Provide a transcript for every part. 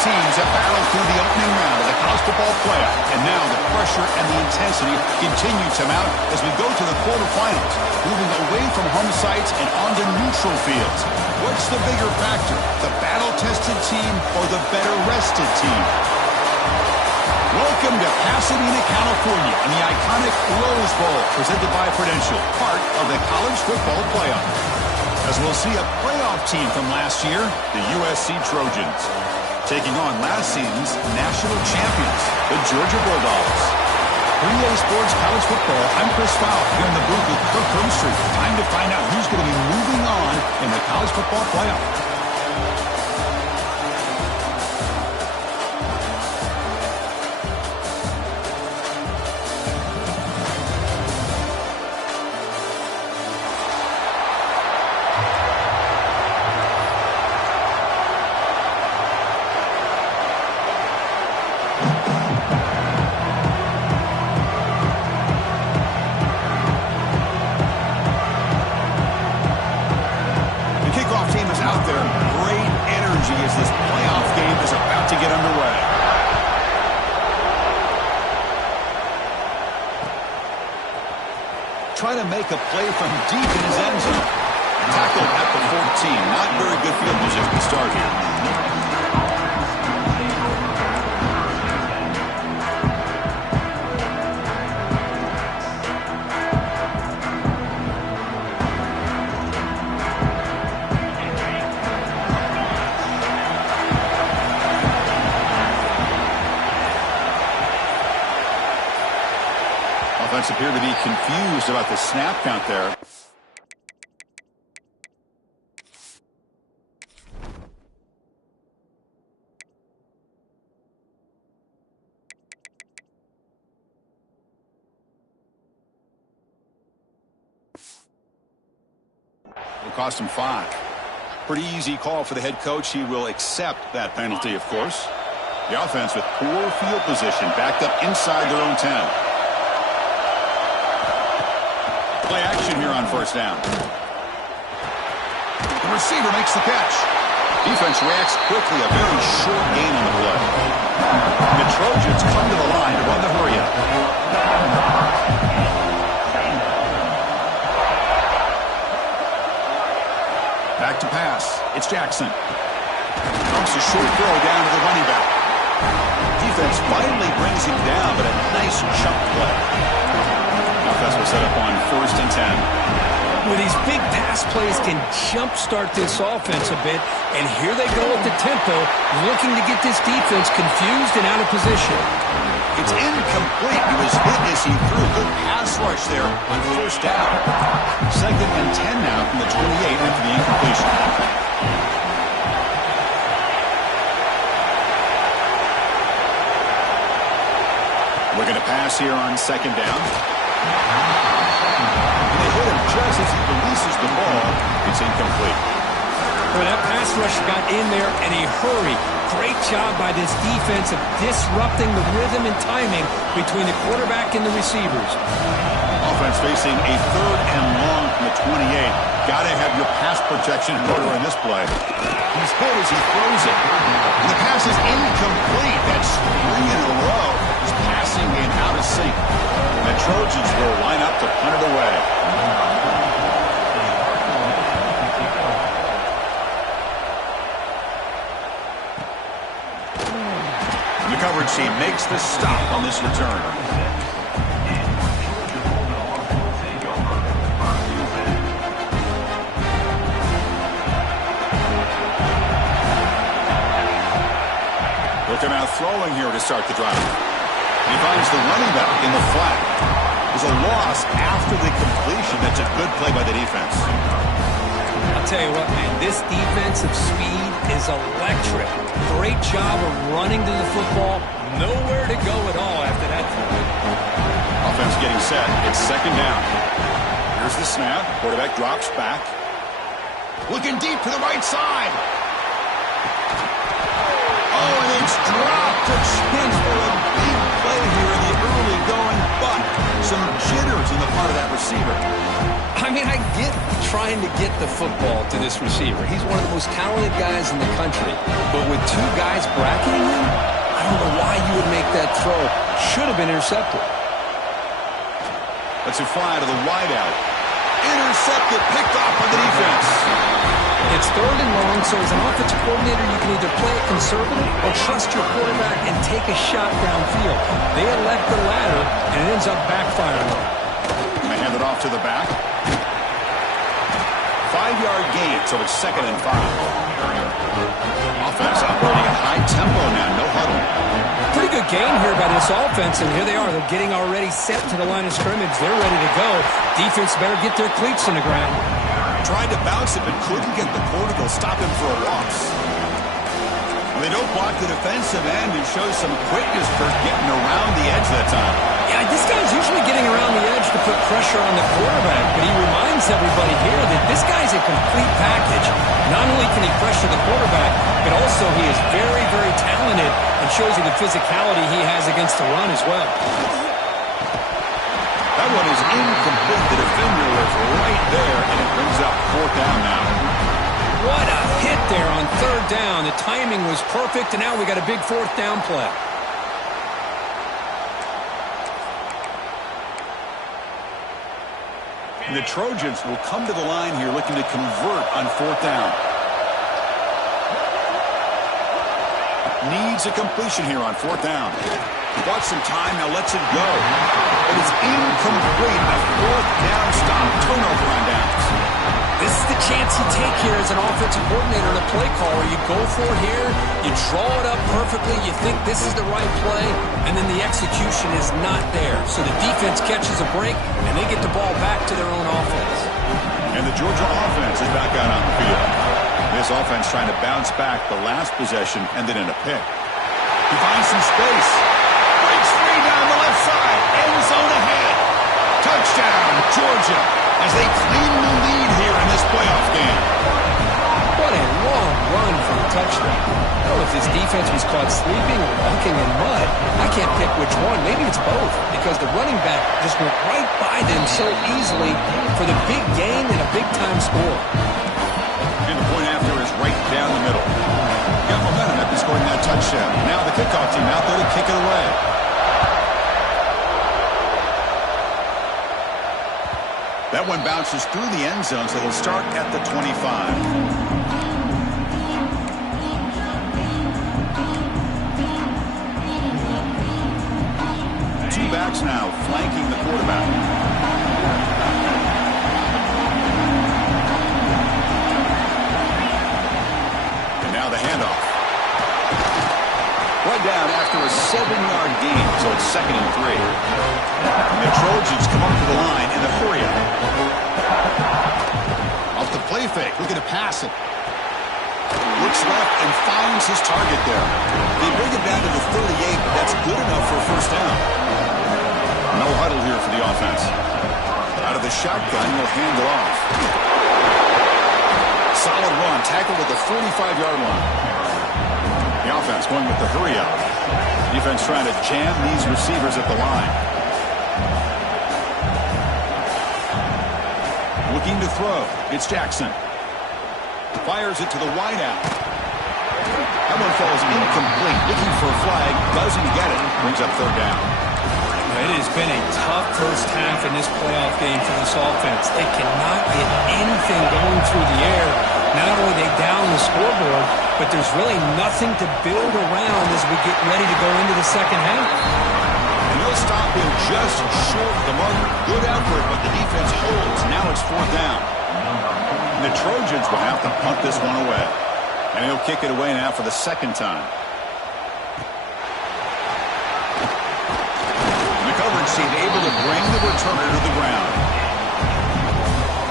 teams have battled through the opening round of the college football playoff, and now the pressure and the intensity continue to mount as we go to the quarterfinals, moving away from home sites and onto neutral fields. What's the bigger factor, the battle-tested team or the better-rested team? Welcome to Pasadena, California, and the iconic Rose Bowl, presented by Prudential, part of the college football playoff. As we'll see a playoff team from last year, the USC Trojans, taking on last season's national champions, the Georgia Bulldogs. For EA Sports College Football, I'm Chris Fowl here in the booth with Kirk Hermstreet. Time to find out who's going to be moving on in the college football playoff. Trying to make a play from deep in his end zone. Tackled at the 14. Not very good field position to start here. Offense appear to be confused about the snap count there. It'll cost him 5. Pretty easy call for the head coach. He will accept that penalty, of course. The offense with poor field position, backed up inside their own 10. Play action here on first down. The receiver makes the catch. Defense reacts quickly. A very short gain on the play. The Trojans come to the line to run the hurry-up. Back to pass. It's Jackson. Dumps a short throw down to the running back. Defense finally brings him down, but a nice chunk play. Offense will set up on 1st and 10. Well, these big pass plays can jumpstart this offense a bit, and here they go at the tempo, looking to get this defense confused and out of position. It's incomplete. He was hit as he threw a good pass rush there on 1st down. 2nd and 10 now from the 28 after the incompletion. Looking to pass here on 2nd down. And they hit him just as he releases the ball. It's incomplete. Well, that pass rush got in there in a hurry. Great job by this defense of disrupting the rhythm and timing between the quarterback and the receivers. Offense facing a 3rd and long from the 28. Got to have your pass protection in order in this play. He's hit as he throws it. And the pass is incomplete. That's 3 in a row. He's passing and out of sync. The Trojans will line up to punt it away. The coverage team makes the stop on this return. Looking out throwing here to start the drive. He finds the running back in the flat. There's a loss after the completion. That's a good play by the defense. I'll tell you what, man, this defensive speed is electric. Great job of running to the football. Nowhere to go at all after that throw. Offense getting set. It's 2nd down. Here's the snap. Quarterback drops back. Looking deep to the right side. Oh, and it's dropped a chance for a big play here in the early going, but some jitters on the part of that receiver. I mean, I get trying to get the football to this receiver. He's one of the most talented guys in the country. But with two guys bracketing him, I don't know why you would make that throw. Should have been intercepted. Let's fly to the wideout. Intercepted, picked off by the defense. It's 3rd and long, so as an offensive coordinator, you can either play it conservative or trust your quarterback and take a shot downfield. They elect the latter, and it ends up backfiring. They hand it off to the back. 5-yard gain, so it's 2nd and 5. Offense operating at high tempo now, no huddle. Pretty good game here by this offense, and here they are. They're getting already set to the line of scrimmage. They're ready to go. Defense better get their cleats in the ground. Tried to bounce it, but couldn't get the quarter. They'll stop him for a loss. They don't block the defensive end and show some quickness for getting around the edge that time. Yeah, this guy's usually getting around the edge to put pressure on the quarterback, but he reminds everybody here that this guy's a complete package. Not only can he pressure the quarterback, but also he is very, very talented and shows you the physicality he has against the run as well. That one is incomplete. The defender was right there, and it brings up 4th down now. What a hit there on 3rd down. The timing was perfect, and now we got a big 4th down play. And the Trojans will come to the line here looking to convert on 4th down. Needs a completion here on 4th down. Bought some time, now lets it go. But it's incomplete. A 4th down stop. Turnover on downs. This is the chance you take here as an offensive coordinator and a play caller. You go for it here, you draw it up perfectly, you think this is the right play, and then the execution is not there. So the defense catches a break, and they get the ball back to their own offense. And the Georgia offense is back out on the field. This offense trying to bounce back the last possession, ended in a pick. He finds some space. Breaks free down the left side. End zone ahead. Touchdown, Georgia, as they claim the lead here in this playoff game. What a long run for a touchdown. I don't know if this defense was caught sleeping or walking in mud. I can't pick which one. Maybe it's both, because the running back just went right by them so easily for the big gain and a big-time score. And the point after is right down the middle. Got momentum after scoring that touchdown. Now the kickoff team out there to kick it away. That one bounces through the end zone, so they'll start at the 25. Two backs now flanking the quarterback. And now the handoff. Right down after a 7-yard gain, so it's 2nd and 3. And the Trojans come up to the line in the hurry up. Off the play fake, looking to pass it. Looks left and finds his target there. They bring it down to the 38, but that's good enough for a 1st down. No huddle here for the offense. Out of the shotgun, he'll hand it off. Solid run, tackled at the 45-yard line. The offense going with the hurry up. Defense trying to jam these receivers at the line. Looking to throw. It's Jackson. Fires it to the wideout. That one falls incomplete. Looking for a flag. Doesn't get it. Brings up 3rd down. It has been a tough first half in this playoff game for this offense. They cannot get anything going through the air. Not only are they down the scoreboard, but there's really nothing to build around as we get ready to go into the second half. And they'll stop him just short of the mark. Good effort, but the defense holds. Now it's 4th down. And the Trojans will have to punt this one away. And he'll kick it away now for the 2nd time. The coverage team able to bring the returner to the ground.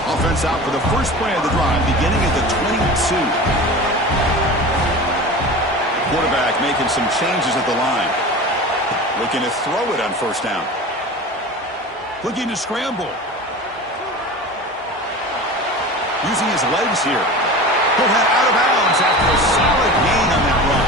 Offense out for the first play of the drive, beginning at the 22. Quarterback making some changes at the line. Looking to throw it on 1st down. Looking to scramble. Using his legs here. He'll head out of bounds after a solid gain on that run.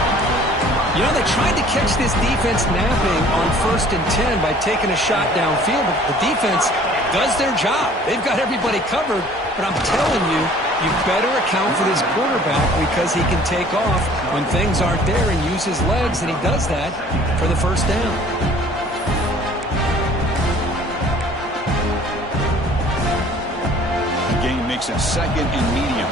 You know, they tried to catch this defense napping on 1st and 10 by taking a shot downfield, but the defense does their job. They've got everybody covered, But I'm telling you, you better account for this quarterback because he can take off when things aren't there and use his legs, and he does that for the first down. The game makes it 2nd and medium.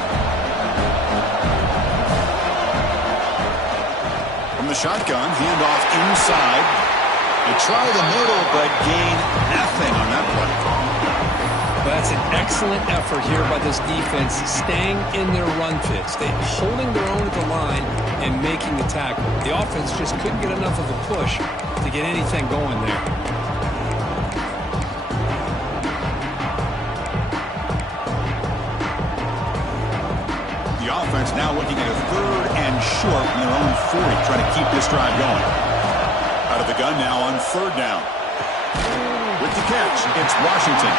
From the shotgun, handoff inside. They try the middle, but gain nothing on that play. That's an excellent effort here by this defense, staying in their run fits. They're holding their own at the line and making the tackle. The offense just couldn't get enough of a push to get anything going there. The offense now looking at a 3rd and short from their own 40, trying to keep this drive going. Out of the gun now on 3rd down. With the catch, it's Washington.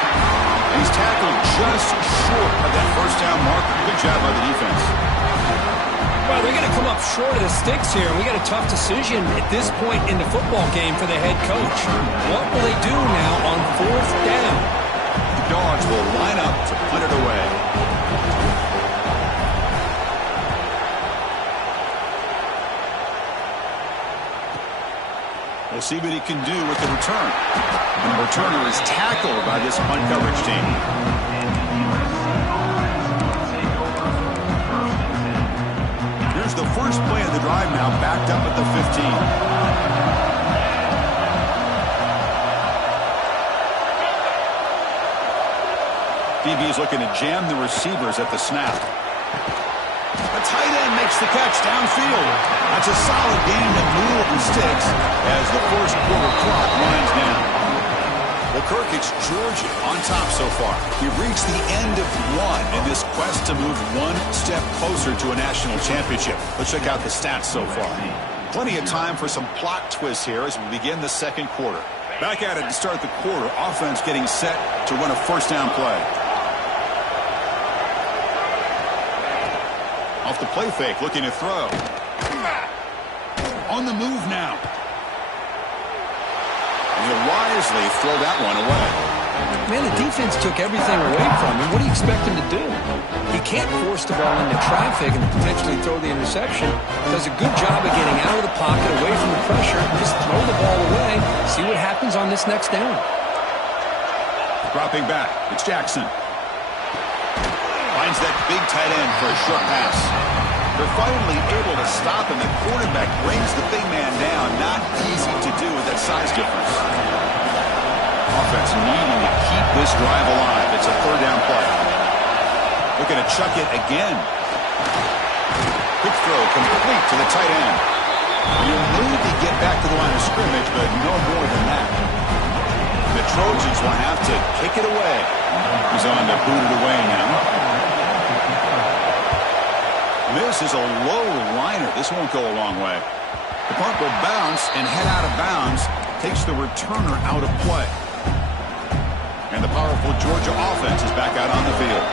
And he's tackled just short of that 1st down marker. Good job by the defense. Well, they're going to come up short of the sticks here. We got a tough decision at this point in the football game for the head coach. What will they do now on 4th down? The Dogs will line up to punt it away. We'll see what he can do with the return. And the returner is tackled by this punt coverage team. Here's the first play of the drive now, backed up at the 15. DB is looking to jam the receivers at the snap. A tight end makes the catch downfield. That's a solid game to move the sticks as the first quarter clock winds down. Well, Kirk, it's Georgia on top so far. We've reached the end of one in this quest to move one step closer to a national championship. Let's check out the stats so far. Plenty of time for some plot twists here as we begin the 2nd quarter. Back at it to start the quarter. Offense getting set to run a 1st down play. Off the play fake, looking to throw. On the move now. He'll wisely throw that one away. Man, the defense took everything away from him. What do you expect him to do? He can't force the ball into traffic and potentially throw the interception. Does a good job of getting out of the pocket, away from the pressure, just throw the ball away, see what happens on this next down. Dropping back, it's Jackson. Finds that big tight end for a short pass. They're finally able to stop, and the quarterback brings the big man down. Not easy to do with that size difference. Offense needing to keep this drive alive. It's a 3rd down play. Looking to chuck it again. Quick throw complete to the tight end. You need to get back to the line of scrimmage, but no more than that. The Trojans will have to kick it away. He's on to boot it away now. This is a low liner. This won't go a long way. The punt will bounce and head out of bounds. Takes the returner out of play. And the powerful Georgia offense is back out on the field.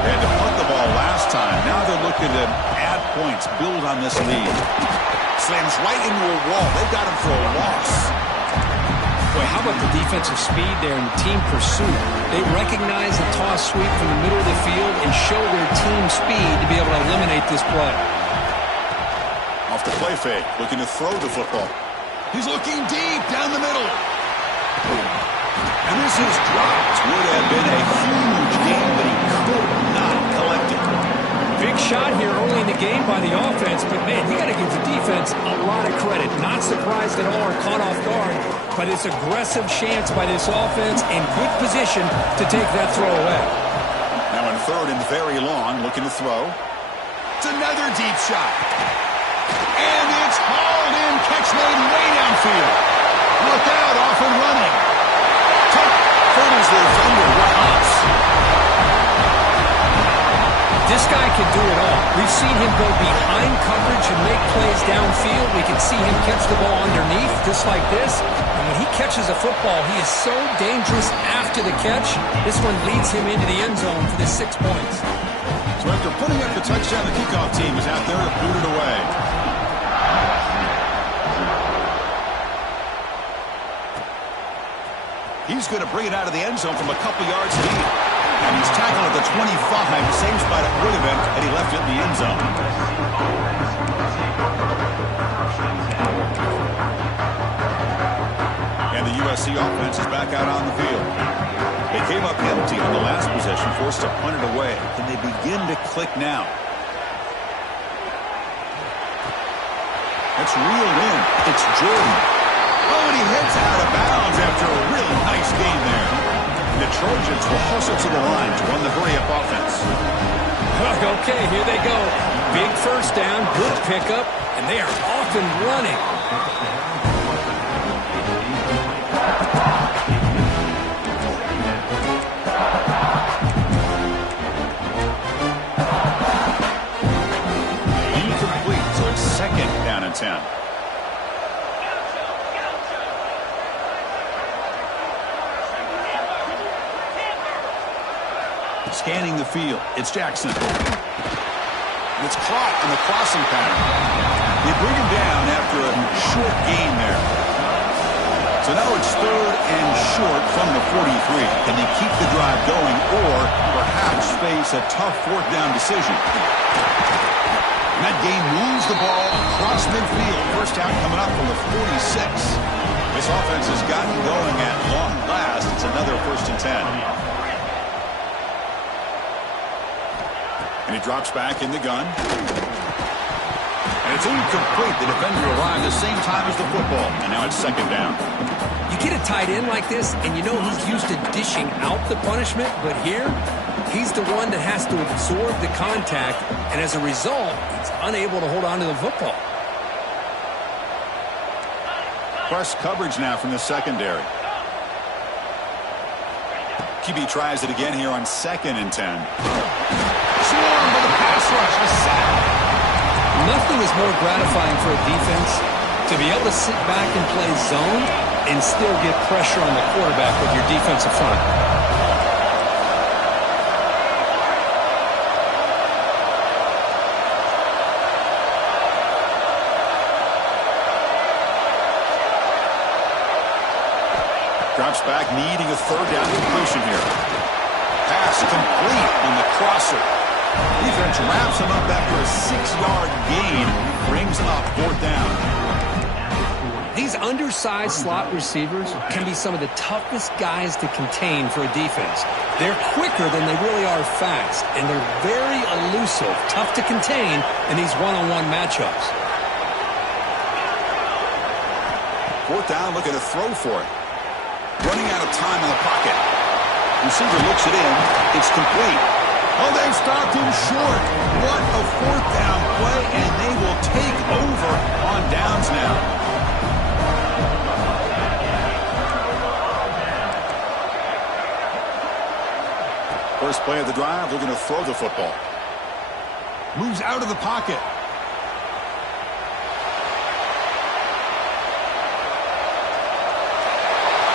They had to punt the ball last time. Now they're looking to add points, build on this lead. Slams right into a wall. They've got him for a loss. Boy, how about the defensive speed there and the team pursuit? They recognize the toss sweep from the middle of the field and show their team speed to be able to eliminate this play. Off the play fake, looking to throw the football. He's looking deep down the middle. And this is dropped. Would have been a huge game, but he could not collect it. Big shot here early in the game by the offense, but man, you got to give the defense a lot of credit. Not surprised at all or caught off guard, but it's aggressive chance by this offense in good position to take that throw away. Now in 3rd and very long, looking to throw. It's another deep shot. And it's hauled in, catch made way downfield. Look out, off and running. Hurdles the defender, what hops. This guy can do it all. We've seen him go behind coverage and make plays downfield. We can see him catch the ball underneath, just like this. And when he catches a football, he is so dangerous after the catch. This one leads him into the end zone for the 6 points. So after putting up the touchdown, the kickoff team is out there to boot it away. He's going to bring it out of the end zone from a couple yards deep. And he's tackled at the same spot it would have been had he left it in the end zone. And the USC offense is back out on the field. They came up empty on the last possession, forced to punt it away. Can they begin to click now? It's reeled in. It's Jordan. Oh, and he heads out of bounds after a really nice game there. And the Trojans will hustle to the line to run the hurry-up offense. Okay, here they go. Big first down, good pickup, and they are off and running. Incomplete, so it's second down and 10. Scanning the field, it's Jackson. It's caught on the crossing pattern. They bring him down after a short gain there. So now it's third and short from the 43. Can they keep the drive going or perhaps face a tough fourth down decision? And that game moves the ball across midfield. First down coming up from the 46. This offense has gotten going at long last. It's another 1st and 10. And he drops back in the gun. And it's incomplete. The defender arrived the same time as the football. And now it's second down. You get a tight end like this, and you know he's used to dishing out the punishment. But here, he's the one that has to absorb the contact. And as a result, he's unable to hold on to the football. Press coverage now from the secondary. QB tries it again here on 2nd and 10. Swarm with a pass rush, a sack. Nothing is more gratifying for a defense to be able to sit back and play zone and still get pressure on the quarterback with your defensive front. Drops back, needing a third down completion here. Pass complete on the crosser. Defense wraps him up after a 6-yard gain. Brings him up 4th down. These undersized slot receivers can be some of the toughest guys to contain for a defense. They're quicker than they really are fast, and they're very elusive, tough to contain in these one-on-one matchups. 4th down, looking to throw for it. Running out of time in the pocket. Receiver looks it in. It's complete. Oh, they stopped him short. What a 4th down play, and they will take over on downs now. First play of the drive, they're going to throw the football. Moves out of the pocket.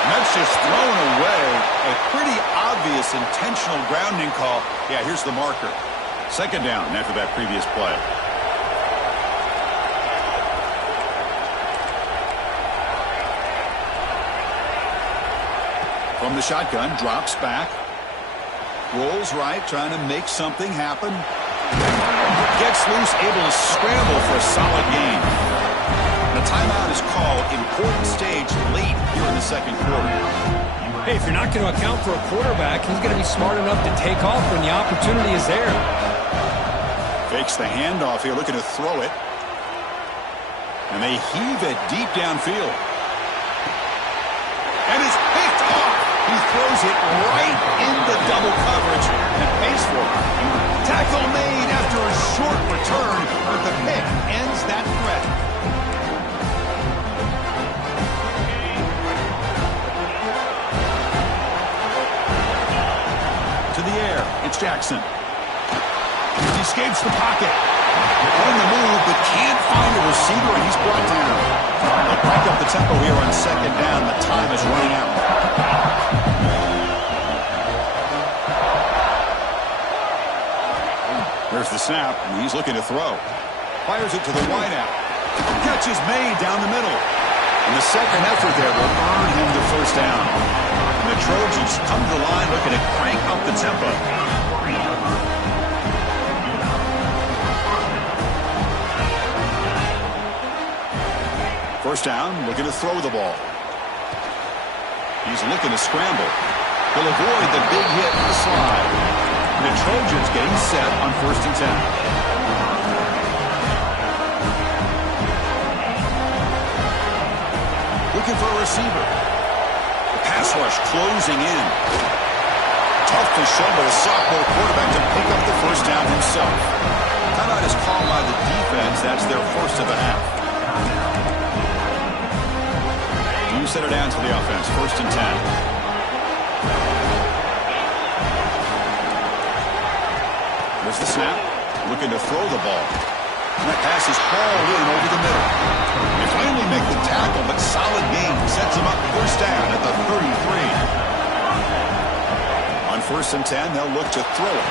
That's just thrown away. A pretty obvious intentional grounding call. Yeah, here's the marker. Second down after that previous play. From the shotgun, drops back. Rolls right, trying to make something happen. Gets loose, able to scramble for a solid gain. The timeout is called. Important stage late here in the second quarter. Hey, if you're not going to account for a quarterback, he's going to be smart enough to take off when the opportunity is there. Fakes the handoff here, looking to throw it. And they heave it deep downfield. And it's picked off. He throws it right into double coverage and pays for it. Tackle made after a short return, but the pick ends that threat. To the air, it's Jackson. He escapes the pocket. On the move, but can't find a receiver, and he's brought down. They'll break up the tempo here on second down. The time is running out. There's the snap, and he's looking to throw. Fires it to the wideout. Catch is made down the middle. And the second effort there will earn him the first down. And the Trojans come to the line looking to crank up the tempo. First down, looking to throw the ball. He's looking to scramble. He'll avoid the big hit in the slide. The Trojans getting set on 1st and 10. Looking for a receiver. The pass rush closing in. Tough to show by the sophomore quarterback to pick up the first down himself. Timeout is called by the defense. That's their first of the half. You set it down to the offense. 1st and 10. There's the snap. Looking to throw the ball. And that pass is hauled in over the middle. They finally make the tackle, but solid gain sets him up 1st down at the 33. On 1st and 10, they'll look to throw it.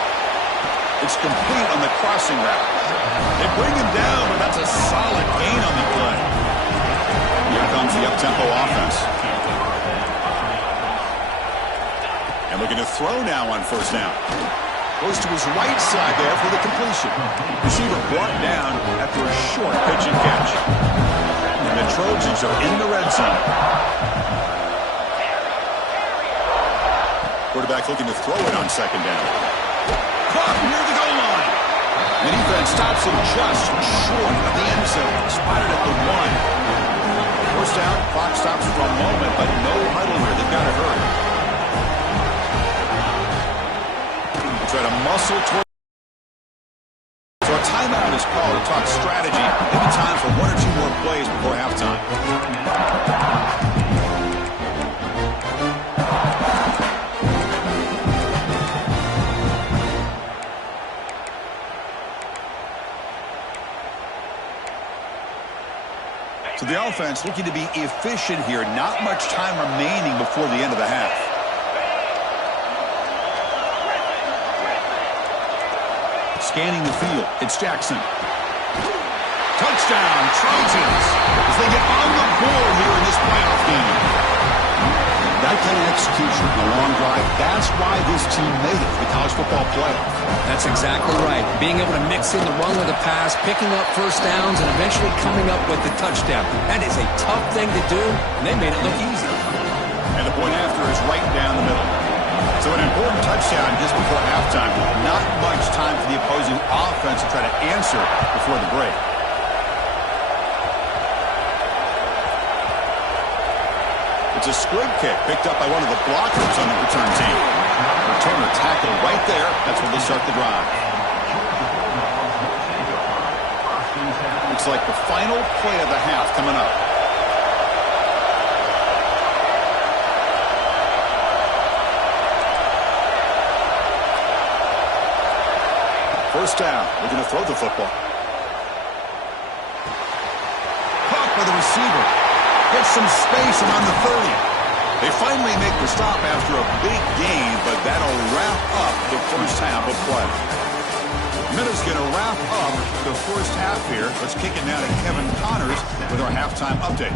It's complete on the crossing route. They bring him down, but that's a solid gain on the play. Here comes the up-tempo offense. And looking to throw now on 1st down. Goes to his right side there for the completion. Receiver brought down after a short pitch and catch. And the Trojans are in the red zone. Quarterback looking to throw it on 2nd down. Caught near the goal line. The defense stops him just short of the end zone. Spotted at the 1. 1st down, clock stops for a moment, but no huddle here. They've got to hurry. Try to muscle toward. So a timeout is called to talk strategy. Maybe time for 1 or 2 more plays before halftime. So the offense looking to be efficient here. Not much time remaining before the end of the half. Scanning the field, it's Jackson. Touchdown, Trojans, as they get on the board here in this playoff game. That kind of execution, a long drive, that's why this team made it to the college football playoff. That's exactly right. Being able to mix in the run with the pass, picking up 1st downs, and eventually coming up with the touchdown. That is a tough thing to do, and they made it look easy. And the point after is right down the middle. So an important touchdown just before halftime. Not much time for the opposing offense to try to answer before the break. It's a squib kick picked up by one of the blockers on the return team. Returner tackle right there. That's where they start the drive. Looks like the final play of the half coming up. First down, looking to throw the football. Caught by the receiver. Gets some space around the 30. They finally make the stop after a big gain, but that'll wrap up the first half of play. Minutes going to wrap up the first half here. Let's kick it now to Kevin Connors with our halftime update.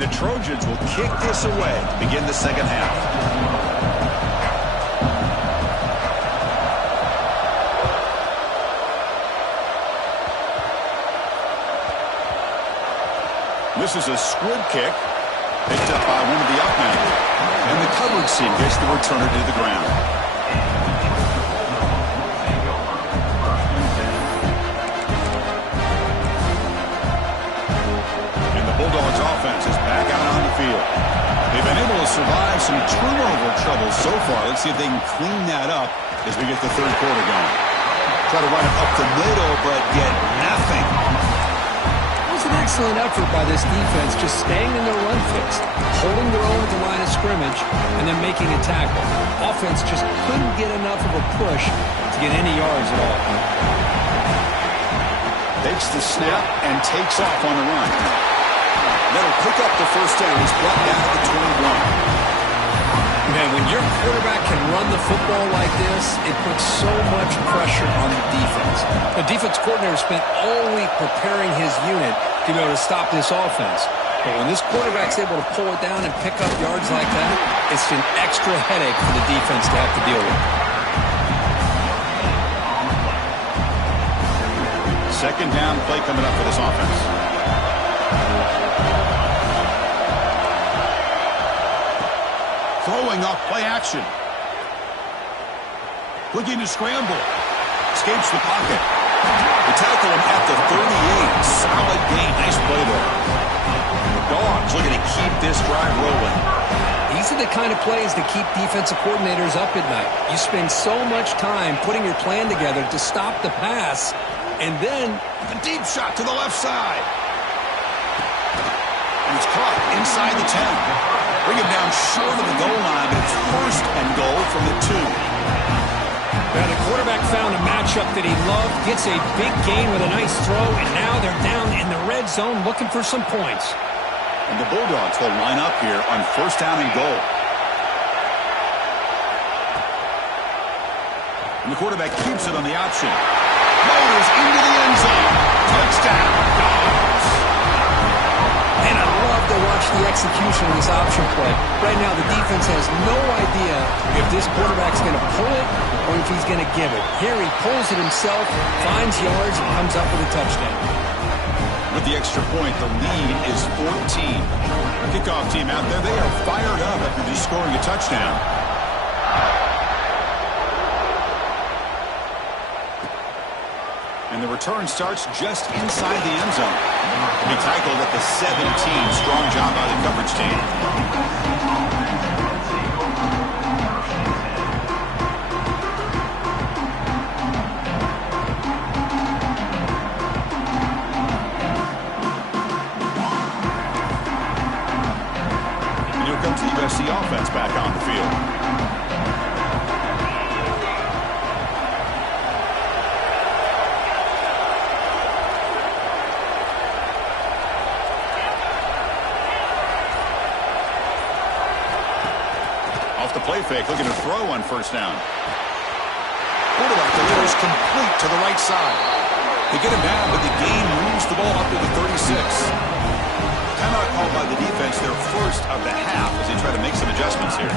The Trojans will kick this away, begin the second half. This is a squib kick picked up by one of the outmen. And the coverage team gets the returner to the ground. And the Bulldogs offense is back out on the field. They've been able to survive some turnover trouble so far. Let's see if they can clean that up as we get the third quarter going. Try to run it up the middle, but get nothing. An excellent effort by this defense, just staying in their run fix, holding their own at the line of scrimmage, and then making a tackle. Offense just couldn't get enough of a push to get any yards at all. Takes the snap and takes off on the run. That'll pick up the first down. He's brought down at the 21. Man, when your quarterback can run the football like this, it puts so much pressure on the defense. The defense coordinator spent all week preparing his unit to be able to stop this offense. But when this quarterback's able to pull it down and pick up yards like that, it's an extra headache for the defense to have to deal with. Second down play coming up for this offense. Throwing off play action. Looking to scramble. Escapes the pocket. They tackle him at the 38. Solid gain. Nice play there. The Dogs looking to keep this drive rolling. These are the kind of plays that keep defensive coordinators up at night. You spend so much time putting your plan together to stop the pass, and then a deep shot to the left side. And it's caught inside the 10. Bring him down short of the goal line, but it's first and goal from the 2. Now the quarterback found a matchup that he loved, gets a big gain with a nice throw, and now they're down in the red zone looking for some points. And the Bulldogs will line up here on first down and goal. And the quarterback keeps it on the option. Motors into the end zone. Touchdown, Dogs. And I love to watch the execution of this option play. Right now, the defense has no idea if this quarterback's going to pull it or if he's going to give it. Here he pulls it himself, finds yards, and comes up with a touchdown. With the extra point, the lead is 14. The kickoff team out there, they are fired up after just scoring a touchdown. And the return starts just inside the end zone. He tackled at the 17. Strong job by the coverage team. And here comes the USC offense back on the field. The play fake, looking to throw on first down. Quarterback delivers complete to the right side. They get him down, but the gain moves the ball up to the 36. Timeout called by the defense, their first of the half, as they try to make some adjustments here.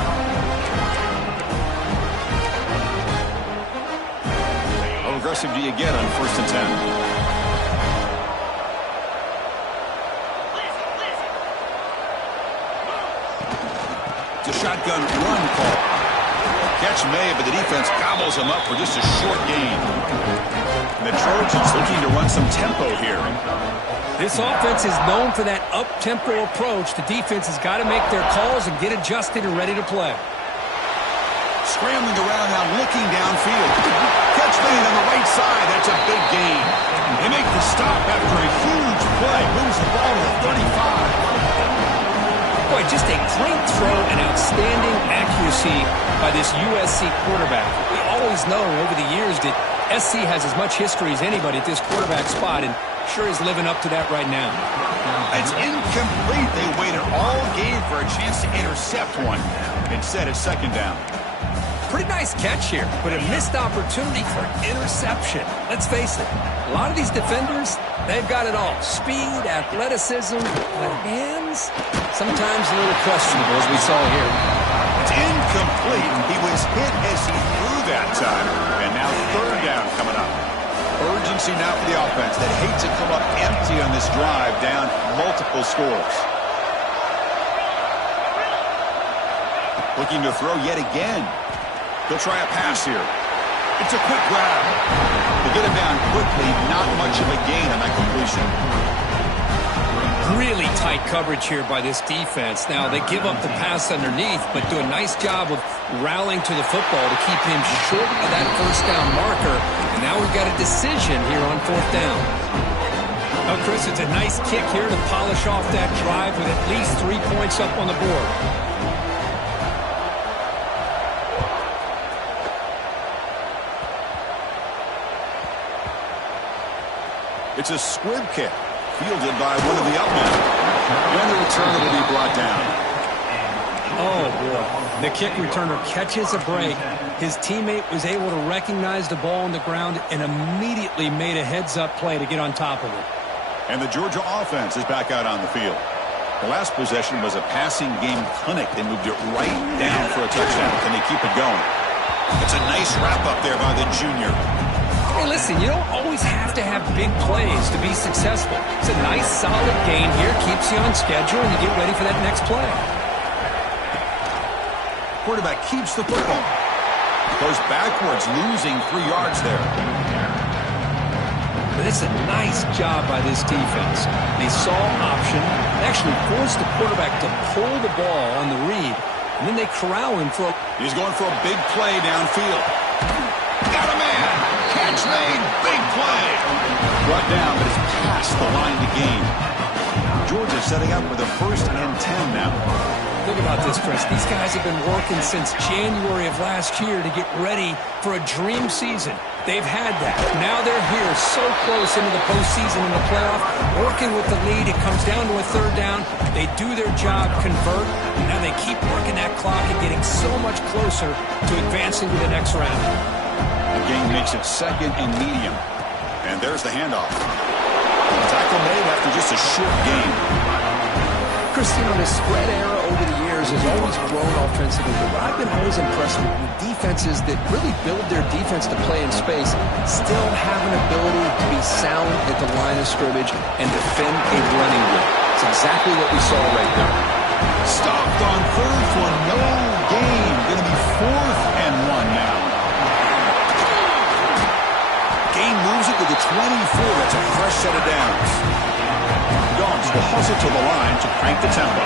How aggressive do you get on first and 10? Shotgun run call. Catch made, but the defense gobbles him up for just a short gain. And the Trojans looking to run some tempo here. This offense is known for that up-tempo approach. The defense has got to make their calls and get adjusted and ready to play. Scrambling around now, looking downfield. Catch made on the right side. That's a big gain. They make the stop after a huge play. Moves the ball to the 35. Boy, just a great throw and outstanding accuracy by this USC quarterback. We always know over the years that SC has as much history as anybody at this quarterback spot, and sure is living up to that right now. It's incomplete. They waited all game for a chance to intercept one. Instead, it's second down. Pretty nice catch here, but a missed opportunity for interception. Let's face it, a lot of these defenders, they've got it all. Speed, athleticism, but hands, sometimes a little questionable, as we saw here. It's incomplete. He was hit as he threw that time. And now third down coming up. Urgency now for the offense that hates to come up empty on this drive, down multiple scores. Looking to throw yet again. They'll try a pass here. It's a quick grab. They get him down quickly. Not much of a gain on that completion. Really tight coverage here by this defense. Now, they give up the pass underneath, but do a nice job of rallying to the football to keep him short of that first down marker. And now we've got a decision here on fourth down. Now, Chris, it's a nice kick here to polish off that drive with at least 3 points up on the board. It's a squib kick, fielded by one of the up men. And the returner will be brought down. Oh, boy. The kick returner catches a break. His teammate was able to recognize the ball on the ground and immediately made a heads-up play to get on top of it. And the Georgia offense is back out on the field. The last possession was a passing game clinic. They moved it right down for a touchdown. Can they keep it going? It's a nice wrap-up there by the junior. Hey, listen, you don't always have to have big plays to be successful. It's a nice, solid gain here. Keeps you on schedule, and you get ready for that next play. Quarterback keeps the football. Goes backwards, losing 3 yards there. But it's a nice job by this defense. They saw option, actually forced the quarterback to pull the ball on the read, and then they corral him for a... He's going for a big play downfield. Got a man! Catch made! Big play! Brought down, but it's past the line to gain. Georgia setting up with a 1st and 10 now. Think about this, Chris. These guys have been working since January of last year to get ready for a dream season. They've had that. Now they're here so close into the postseason and the playoff, working with the lead. It comes down to a 3rd down. They do their job, convert. Now they keep working that clock and getting so much closer to advancing to the next round. The game makes it 2nd and medium. And there's the handoff. The tackle made after just a short gain. Christian, the spread era over the years has always grown offensively, but I've been always impressed with defenses that really build their defense to play in space, still have an ability to be sound at the line of scrimmage and defend a running game. It's exactly what we saw right there. Stopped on 3rd for no gain. Going to be 4th and 1 now. Gain moves it to the 24. That's a fresh set of downs. Dogs will hustle to the line to crank the tempo.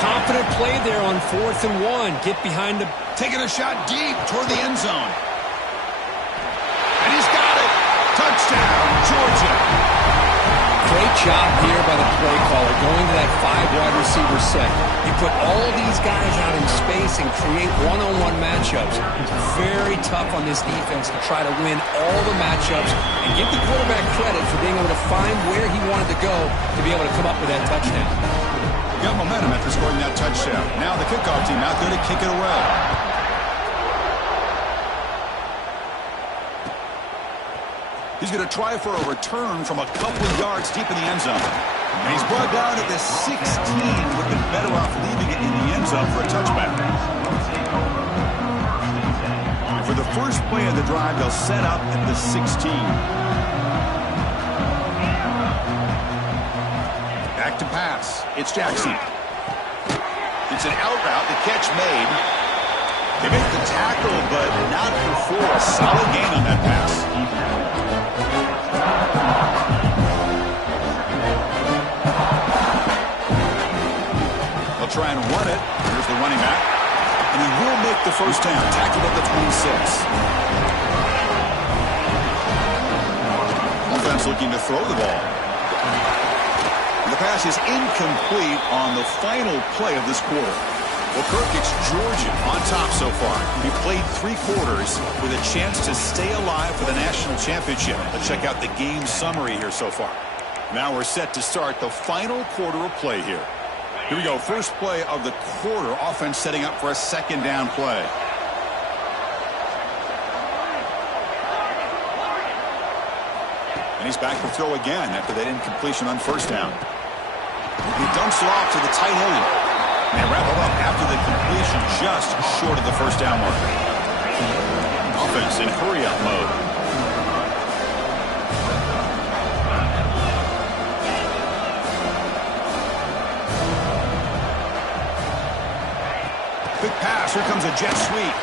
Confident play there on 4th and 1. Get behind the... Taking a shot deep toward the end zone. And he's got it. Touchdown, Georgia. Great job here by the play caller, going to that 5-wide receiver set. You put all these guys out in space and create one-on-one matchups. It's very tough on this defense to try to win all the matchups and give the quarterback credit for being able to find where he wanted to go to be able to come up with that touchdown. Got momentum after scoring that touchdown. Now the kickoff team out there to kick it away. He's going to try for a return from a couple of yards deep in the end zone. And he's brought down at the 16. Would have been better off leaving it in the end zone for a touchback. And for the first play of the drive, they'll set up at the 16. Back to pass. It's Jackson. It's an out route. The catch made. They make the tackle, but not before a solid gain on that pass. They'll try and run it. Here's the running back. And he will make the first down. Tackled at the 26. Offense looking to throw the ball. And the pass is incomplete on the final play of this quarter. Well, Kirk, it's Georgia on top so far. He played 3 quarters with a chance to stay alive for the national championship. Let's check out the game summary here so far. Now we're set to start the final quarter of play here. Here we go. First play of the quarter. Offense setting up for a 2nd down play. And he's back to throw again after that incompletion on 1st down. He dumps it off to the tight end. And they wrap it up after the completion just short of the 1st down marker. Offense in hurry-up mode. Quick pass. Here comes a jet sweep.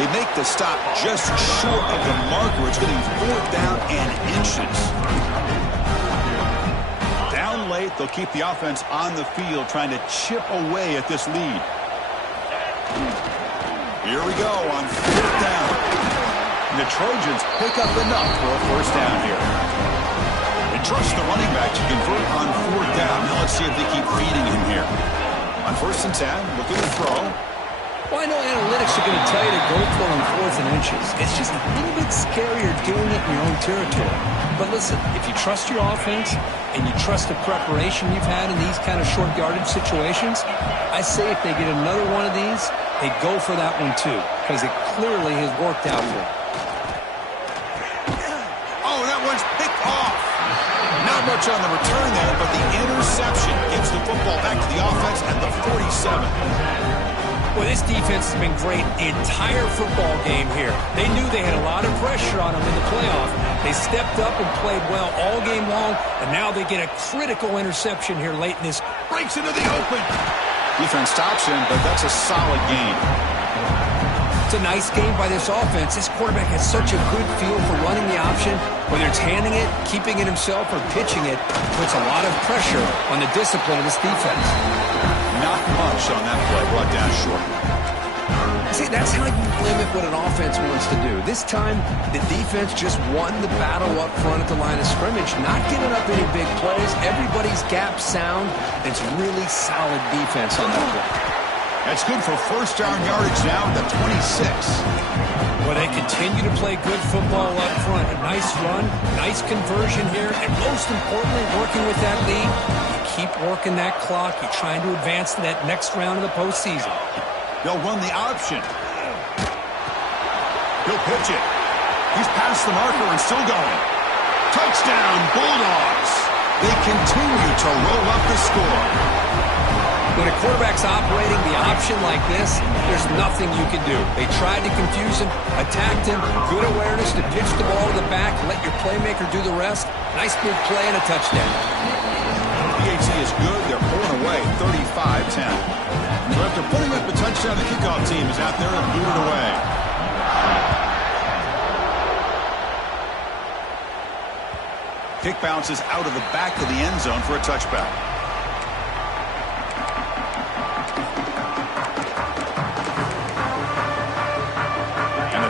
They make the stop just short of the marker. It's going to be 4th down and inches. Down late, they'll keep the offense on the field trying to chip away at this lead. Here we go on 4th down. And the Trojans pick up enough for a 1st down here. They trust the running back to convert on 4th down. Now let's see if they keep feeding him here. On 1st and 10, looking to throw. Well, I know analytics are going to tell you to go for it on 4th and inches. It's just a little bit scarier doing it in your own territory. But listen, if you trust your offense and you trust the preparation you've had in these kind of short yardage situations, I say if they get another one of these, they go for that one too, because it clearly has worked out for them. Oh, that one's picked off. Not much on the return there, but the interception gives the football back to the offense at the 47. Well, this defense has been great the entire football game here. They knew they had a lot of pressure on them in the playoff. They stepped up and played well all game long, and now they get a critical interception here late in this. Breaks into the open. Defense stops him, but that's a solid gain. It's a nice game by this offense. This quarterback has such a good feel for running the option. Whether it's handing it, keeping it himself, or pitching it, puts a lot of pressure on the discipline of this defense. Not much on that play, brought down short. See, that's how you limit what an offense wants to do. This time, the defense just won the battle up front at the line of scrimmage, not giving up any big plays. Everybody's gap sound. It's really solid defense on that play. That's good for first down yardage now at the 26. Well, they continue to play good football up front. A nice run, nice conversion here, and most importantly, working with that lead, you keep working that clock. You're trying to advance to that next round of the postseason. They'll run the option. He'll pitch it. He's past the marker and still going. Touchdown, Bulldogs. They continue to roll up the score. When a quarterback's operating the option like this, there's nothing you can do. They tried to confuse him, attacked him, good awareness to pitch the ball to the back, let your playmaker do the rest. Nice big play and a touchdown. PAT is good. They're pulling away 35-10. So after putting up a touchdown, the kickoff team is out there and boot it away. Kick bounces out of the back of the end zone for a touchback.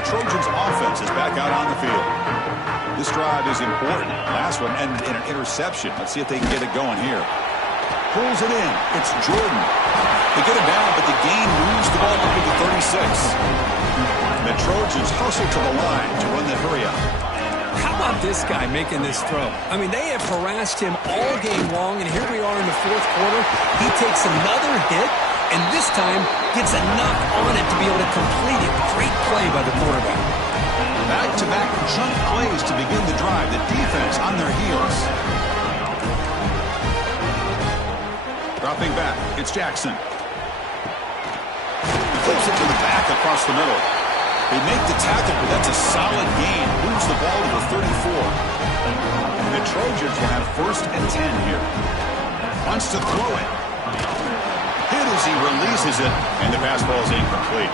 Trojans offense is back out on the field. This drive is important. Last one ended in an interception. Let's see if they can get it going here. Pulls it in. It's Jordan. They get it down, but the gain moves the ball up to the 36. And the Trojans hustle to the line to run that hurry up. How about this guy making this throw? I mean, they have harassed him all game long, and here we are in the fourth quarter. He takes another hit, and this time gets enough on it to be able to complete it. Great play by the quarterback. Back-to-back chunk plays to begin the drive. The defense on their heels. Dropping back, it's Jackson. He flips it to the back across the middle. They make the tackle, but that's a solid gain. Moves the ball to the 34. And the Trojans will have 1st and 10 here. Wants to throw it. Hit as he releases it, and the pass ball is incomplete.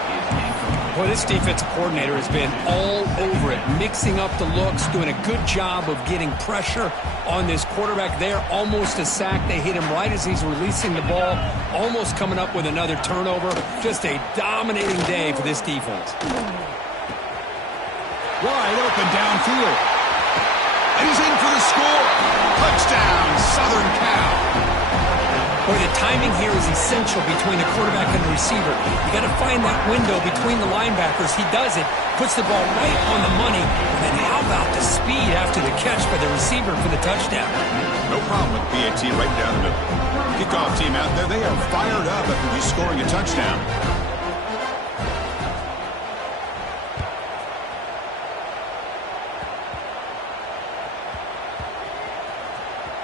Boy, this defensive coordinator has been all over it, mixing up the looks, doing a good job of getting pressure on this quarterback there. Almost a sack. They hit him right as he's releasing the ball, almost coming up with another turnover. Just a dominating day for this defense. Wide open downfield. And he's in for the score. Touchdown, Southern Cal. Boy, the timing here is essential between the quarterback and the receiver. You got to find that window between the linebackers. He does it, puts the ball right on the money. And then how about the speed after the catch by the receiver for the touchdown? No problem with PAT right down the middle. Kickoff team out there, they are fired up after just scoring a touchdown.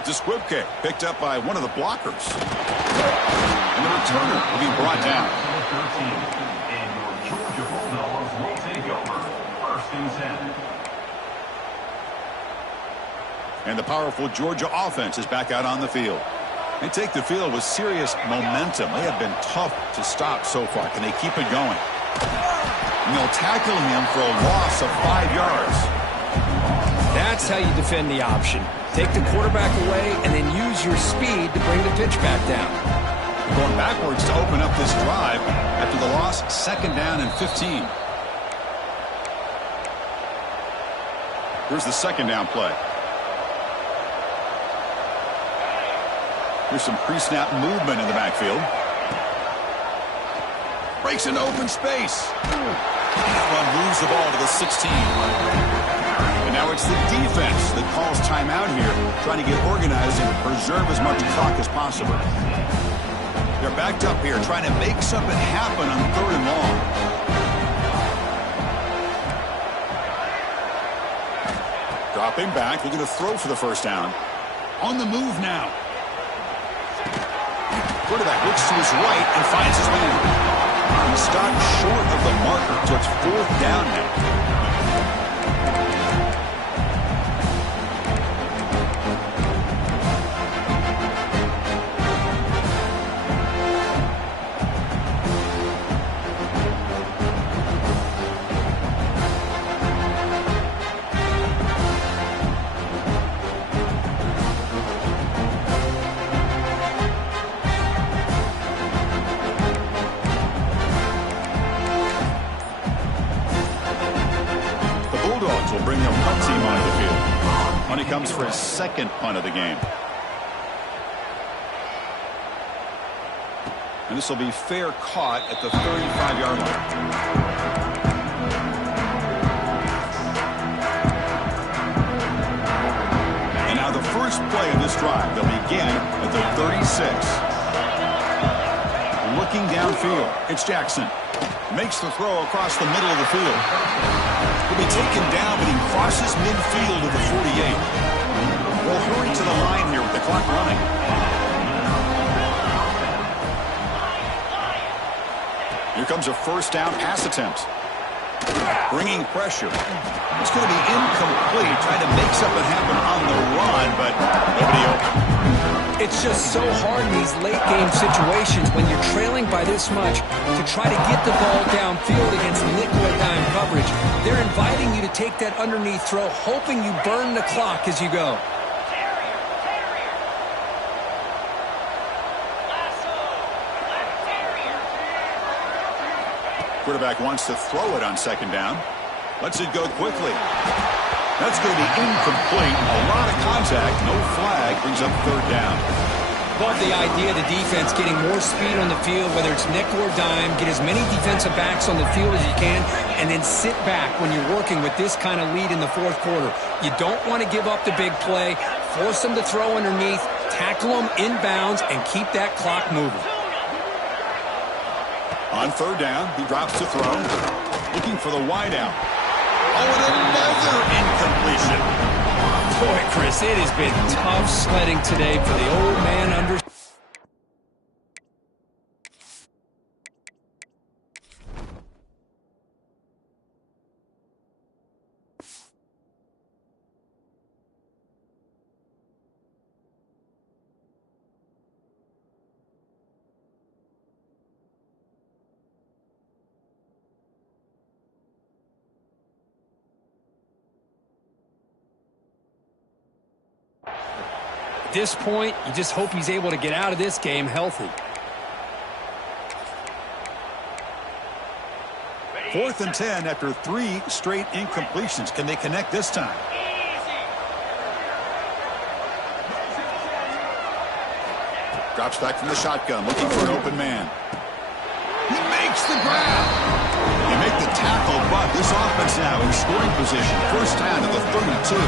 It's a squib kick picked up by one of the blockers. And the returner will be brought down. And the powerful Georgia offense is back out on the field. They take the field with serious momentum. They have been tough to stop so far. Can they keep it going? And they'll tackle him for a loss of 5 yards. That's how you defend the option. Take the quarterback away and then use your speed to bring the pitch back down. Going backwards to open up this drive after the loss, 2nd down and 15. Here's the 2nd down play. Here's some pre-snap movement in the backfield. Breaks into open space. That one moves the ball to the 16. Now it's the defense that calls timeout here, trying to get organized and preserve as much clock as possible. They're backed up here, trying to make something happen on 3rd and long. Dropping back, looking to throw for the 1st down. On the move now. Quarterback looks to his right and finds his man. stopped short of the marker, so it's 4th down now. Will bring the punt team onto the field. Money comes for his 2nd punt of the game. And this will be fair caught at the 35-yard line. And now the first play of this drive, they'll begin at the 36. Looking downfield, it's Jackson. Makes the throw across the middle of the field. He'll be taken down, but he crosses midfield to the 48. We'll hurry to the line here with the clock running. Here comes a 1st down pass attempt. Bringing pressure. It's going to be incomplete, trying to make something happen on the run, but nobody open. It's just so hard in these late-game situations when you're trailing by this much to try to get the ball downfield against nickel or dime coverage. They're inviting you to take that underneath throw, hoping you burn the clock as you go. Quarterback wants to throw it on 2nd down. Lets it go quickly. That's going to be incomplete. A lot of contact. No flag. Brings up 3rd down. Love the idea of the defense getting more speed on the field, whether it's nickel or dime. Get as many defensive backs on the field as you can, and then sit back when you're working with this kind of lead in the 4th quarter. You don't want to give up the big play. Force them to throw underneath. Tackle them inbounds, and keep that clock moving. On 3rd down, he drops to throw. Looking for the wideout. Oh, and another incompletion. Boy, Chris, it has been tough sledding today for the old man under. At this point, you just hope he's able to get out of this game healthy. 4th and 10 after 3 straight incompletions. Can they connect this time? Drops back from the shotgun, looking for an open man. He makes the grab. They make the tackle, but this offense now in scoring position. 1st down to the 32.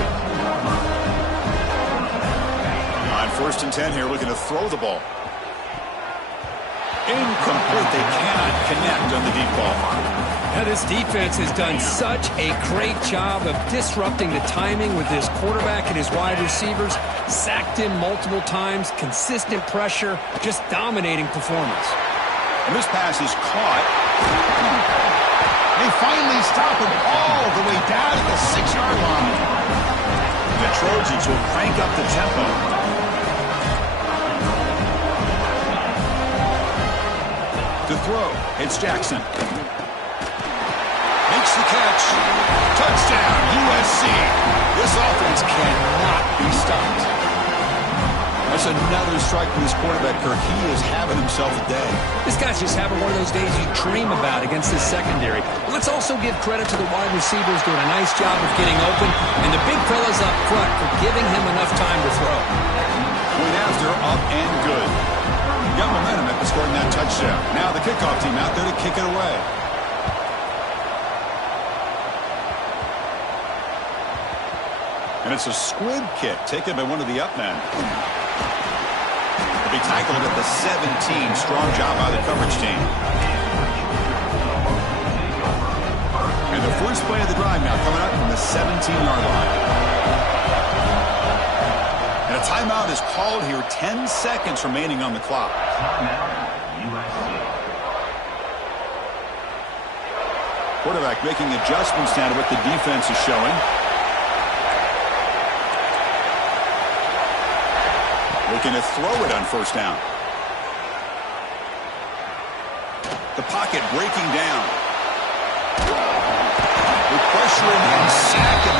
On 1st and 10 here, looking to throw the ball. Incomplete. They cannot connect on the deep ball. Now, this defense has done such a great job of disrupting the timing with his quarterback and his wide receivers. Sacked him multiple times. Consistent pressure. Just dominating performance. And this pass is caught. They finally stop him all the way down at the 6-yard line. The Trojans will crank up the tempo. To throw, it's Jackson. Makes the catch. Touchdown, USC. This offense cannot be stopped. That's another strike from this quarterback, Kirk. He is having himself a day. This guy's just having one of those days you dream about against this secondary. But let's also give credit to the wide receivers doing a nice job of getting open, and the big fellas up front for giving him enough time to throw. Point after, up and good. Got momentum after scoring that touchdown. Now the kickoff team out there to kick it away. And it's a squib kick taken by one of the up men. He'll be tackled at the 17. Strong job by the coverage team. And the first play of the drive now coming up from the 17-yard line. And a timeout is called here. 10 seconds remaining on the clock. Quarterback making adjustments now to what the defense is showing. Looking to throw it on first down. The pocket breaking down. With pressure and sack, and